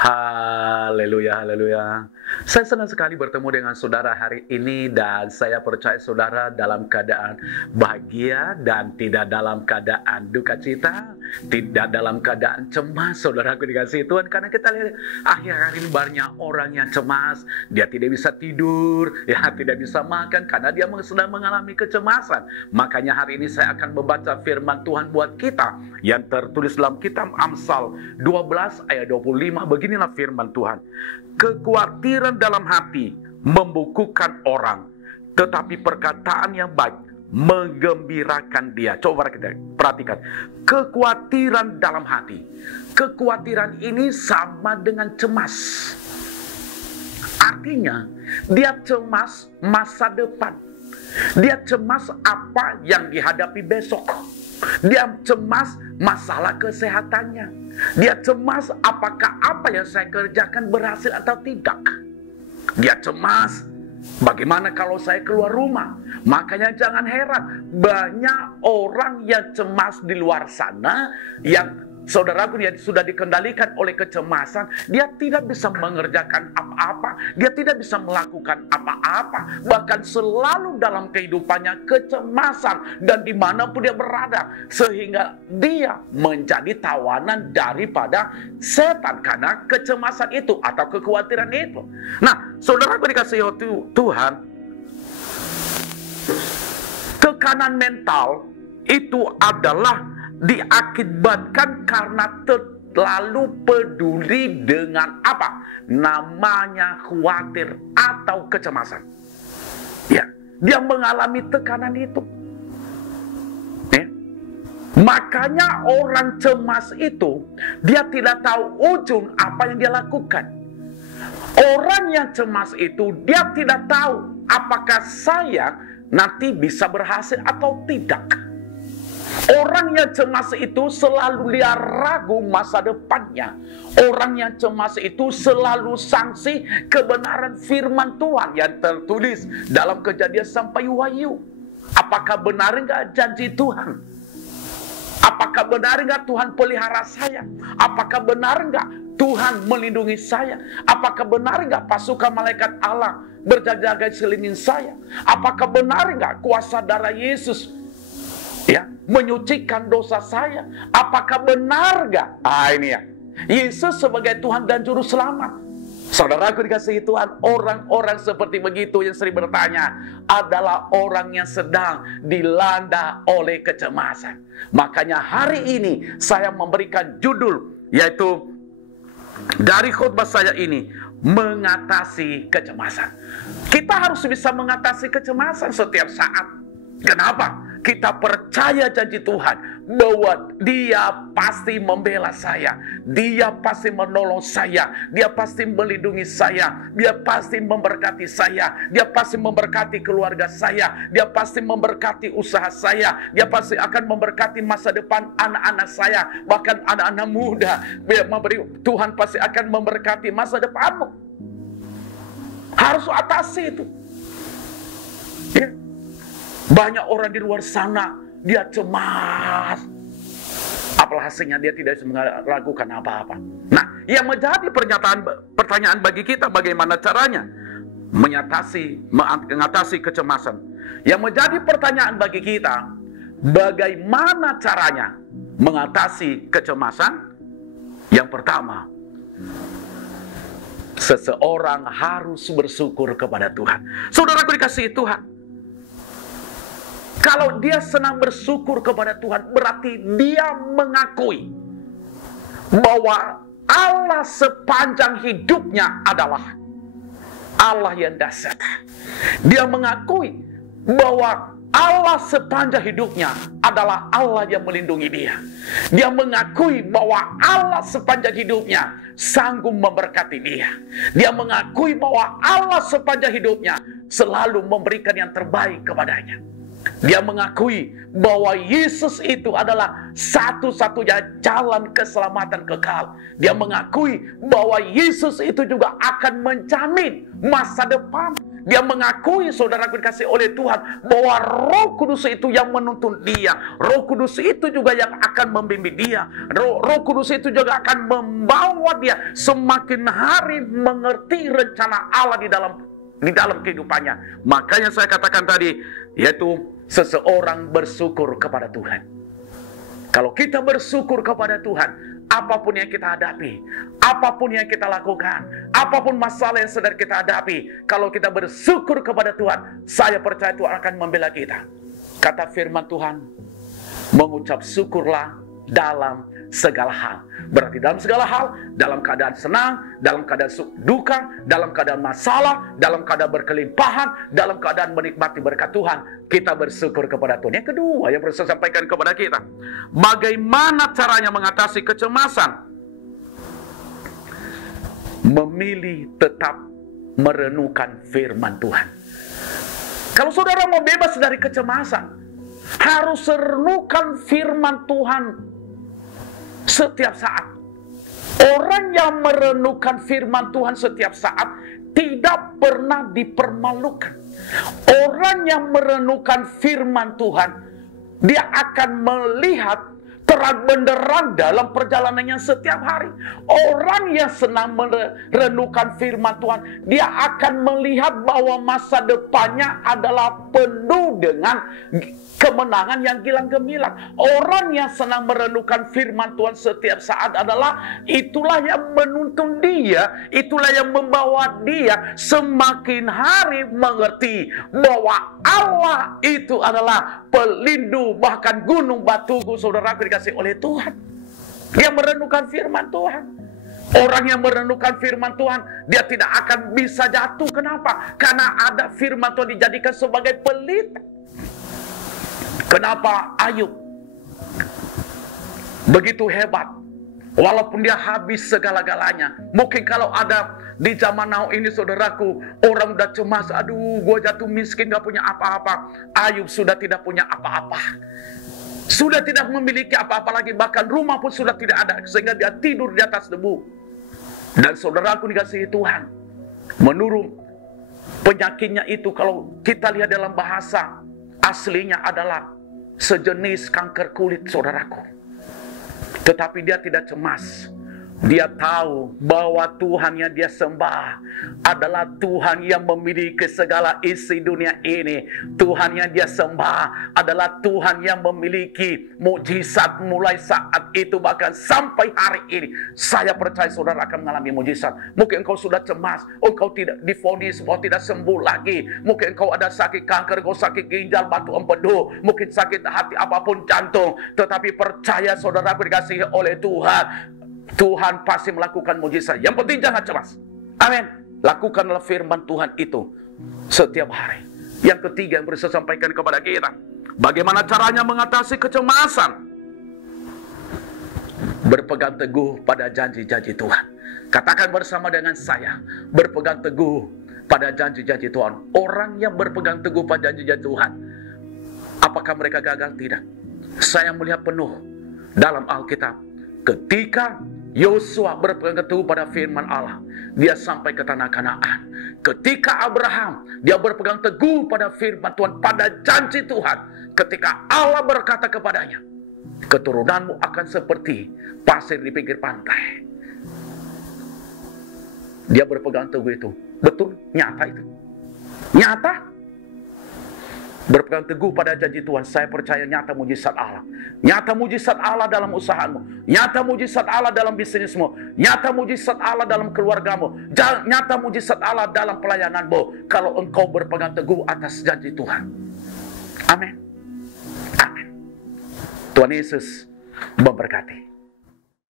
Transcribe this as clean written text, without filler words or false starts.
Haleluya, haleluya. Saya senang sekali bertemu dengan saudara hari ini dan saya percaya saudara dalam keadaan bahagia dan tidak dalam keadaan duka cita, tidak dalam keadaan cemas, saudaraku dikasihi Tuhan. Karena kita lihat akhir-akhir ini banyak orang yang cemas, dia tidak bisa tidur, ya tidak bisa makan karena dia sedang mengalami kecemasan. Makanya hari ini saya akan membaca firman Tuhan buat kita yang tertulis dalam kitab Amsal 12 ayat 25. Beginilah firman Tuhan. Kekhawatiran dalam hati membukukan orang, tetapi perkataan yang baik menggembirakan dia. Coba kita perhatikan. Kekhawatiran dalam hati. Kekhawatiran ini sama dengan cemas. Artinya, dia cemas masa depan. Dia cemas apa yang dihadapi besok. Dia cemas masalah kesehatannya. Dia cemas apakah apa yang saya kerjakan berhasil atau tidak. Dia cemas bagaimana kalau saya keluar rumah. Makanya jangan heran, banyak orang yang cemas di luar sana yang saudaraku dia sudah dikendalikan oleh kecemasan, dia tidak bisa mengerjakan apa-apa, dia tidak bisa melakukan apa-apa, bahkan selalu dalam kehidupannya kecemasan dan dimanapun dia berada, sehingga dia menjadi tawanan daripada setan karena kecemasan itu atau kekhawatiran itu. Nah, saudaraku dikasihi Tuhan, tekanan mental itu adalah diakibatkan karena terlalu peduli dengan apa? Namanya khawatir atau kecemasan. Ya, dia mengalami tekanan itu. Ya. Makanya orang cemas itu, dia tidak tahu ujung apa yang dia lakukan. Orang yang cemas itu, dia tidak tahu apakah saya nanti bisa berhasil atau tidak. Orang yang cemas itu selalu dia ragu masa depannya. Orang yang cemas itu selalu sangsi kebenaran firman Tuhan yang tertulis dalam Kejadian sampai Wahyu. Apakah benar enggak janji Tuhan? Apakah benar enggak Tuhan pelihara saya? Apakah benar enggak Tuhan melindungi saya? Apakah benar enggak pasukan malaikat Allah berjaga-jaga selingin saya? Apakah benar enggak kuasa darah Yesus ya menyucikan dosa saya? Apakah benar gak? Ini ya, Yesus sebagai Tuhan dan Juru Selamat. Saudaraku dikasihi Tuhan, orang-orang seperti begitu yang sering bertanya adalah orang yang sedang dilanda oleh kecemasan. Makanya hari ini saya memberikan judul, yaitu dari khotbah saya ini, mengatasi kecemasan. Kita harus bisa mengatasi kecemasan setiap saat. Kenapa? Kita percaya janji Tuhan bahwa Dia pasti membela saya, Dia pasti menolong saya, Dia pasti melindungi saya, Dia pasti memberkati saya, Dia pasti memberkati keluarga saya, Dia pasti memberkati usaha saya, Dia pasti akan memberkati masa depan anak-anak saya, bahkan anak-anak muda. Tuhan pasti akan memberkati masa depanmu. Harus atasi itu. Ya. Banyak orang di luar sana, dia cemas. Apalhasilnya dia tidak bisa melakukan apa-apa. Nah, yang menjadi pertanyaan bagi kita, bagaimana caranya mengatasi kecemasan. Yang menjadi pertanyaan bagi kita, bagaimana caranya mengatasi kecemasan? Yang pertama, seseorang harus bersyukur kepada Tuhan. Saudaraku dikasihi Tuhan, kalau dia senang bersyukur kepada Tuhan, berarti dia mengakui bahwa Allah sepanjang hidupnya adalah Allah yang dahsyat. Dia mengakui bahwa Allah sepanjang hidupnya adalah Allah yang melindungi dia. Dia mengakui bahwa Allah sepanjang hidupnya sanggup memberkati dia. Dia mengakui bahwa Allah sepanjang hidupnya selalu memberikan yang terbaik kepadanya. Dia mengakui bahwa Yesus itu adalah satu-satunya jalan keselamatan kekal. Dia mengakui bahwa Yesus itu juga akan menjamin masa depan. dia mengakui, saudaraku dikasih oleh Tuhan, bahwa Roh Kudus itu yang menuntun dia. Roh Kudus itu juga yang akan membimbing dia. Roh Kudus itu juga akan membawa dia semakin hari mengerti rencana Allah di dalam kehidupannya. Makanya saya katakan tadi, yaitu seseorang bersyukur kepada Tuhan. Kalau kita bersyukur kepada Tuhan, apapun yang kita hadapi, apapun yang kita lakukan, apapun masalah yang sedang kita hadapi, kalau kita bersyukur kepada Tuhan, saya percaya Tuhan akan membela kita. Kata firman Tuhan, mengucap syukurlah dalam segala hal. Berarti dalam segala hal, dalam keadaan senang, dalam keadaan duka, dalam keadaan masalah, dalam keadaan berkelimpahan, dalam keadaan menikmati berkat Tuhan, kita bersyukur kepada Tuhan. Yang kedua yang perlu saya sampaikan kepada kita, bagaimana caranya mengatasi kecemasan? Memilih tetap merenungkan firman Tuhan. Kalau saudara mau bebas dari kecemasan, harus renungkan firman Tuhan setiap saat. Orang yang merenungkan firman Tuhan setiap saat tidak pernah dipermalukan. Orang yang merenungkan firman Tuhan, dia akan melihat terang benderang dalam perjalanannya setiap hari. Orang yang senang merenungkan firman Tuhan, dia akan melihat bahwa masa depannya adalah penuh dengan kemenangan yang gilang gemilang. Orang yang senang merenungkan firman Tuhan setiap saat adalah itulah yang menuntun dia, itulah yang membawa dia semakin hari mengerti bahwa Allah itu adalah pelindung, bahkan gunung batuku, saudaraku dikasih oleh Tuhan. Dia merenungkan firman Tuhan. Orang yang merenungkan firman Tuhan, dia tidak akan bisa jatuh. Kenapa? Karena ada firman Tuhan dijadikan sebagai pelita. Kenapa Ayub begitu hebat? Walaupun dia habis segala-galanya. Mungkin kalau ada di zaman now ini, saudaraku, orang udah cemas, aduh gue jatuh miskin, gak punya apa-apa. Ayub sudah tidak punya apa-apa. Sudah tidak memiliki apa-apa lagi. Bahkan rumah pun sudah tidak ada. Sehingga dia tidur di atas debu. Dan saudaraku dikasihi Tuhan, menurut penyakitnya itu, kalau kita lihat dalam bahasa aslinya adalah sejenis kanker kulit, saudaraku. Tetapi dia tidak cemas. Dia tahu bahwa Tuhan yang dia sembah adalah Tuhan yang memiliki segala isi dunia ini. Tuhan yang dia sembah adalah Tuhan yang memiliki mukjizat mulai saat itu bahkan sampai hari ini. Saya percaya saudara akan mengalami mukjizat. Mungkin engkau sudah cemas, engkau tidak divonis bahwa tidak sembuh lagi. Mungkin engkau ada sakit kanker, engkau sakit ginjal, batu empedu, mungkin sakit hati apapun, jantung. Tetapi percaya saudara dikasihi oleh Tuhan, Tuhan pasti melakukan mujizat. Yang penting jangan cemas. Amin. Lakukanlah firman Tuhan itu setiap hari. Yang ketiga yang bisa saya sampaikan kepada kita, bagaimana caranya mengatasi kecemasan? Berpegang teguh pada janji-janji Tuhan. Katakan bersama dengan saya, berpegang teguh pada janji-janji Tuhan. Orang yang berpegang teguh pada janji-janji Tuhan, apakah mereka gagal? Tidak. Saya melihat penuh dalam Alkitab, ketika Yosua berpegang teguh pada firman Allah, dia sampai ke tanah Kanaan. Ketika Abraham, dia berpegang teguh pada firman Tuhan, pada janji Tuhan. Ketika Allah berkata kepadanya, keturunanmu akan seperti pasir di pinggir pantai. Dia berpegang teguh itu. Betul, nyata itu. Nyata. Berpegang teguh pada janji Tuhan, saya percaya nyata mujizat Allah. Nyata mujizat Allah dalam usahamu. Nyata mujizat Allah dalam bisnismu. Nyata mujizat Allah dalam keluargamu. Nyata mujizat Allah dalam pelayananmu. Kalau engkau berpegang teguh atas janji Tuhan. Amin. Amin. Tuhan Yesus memberkati.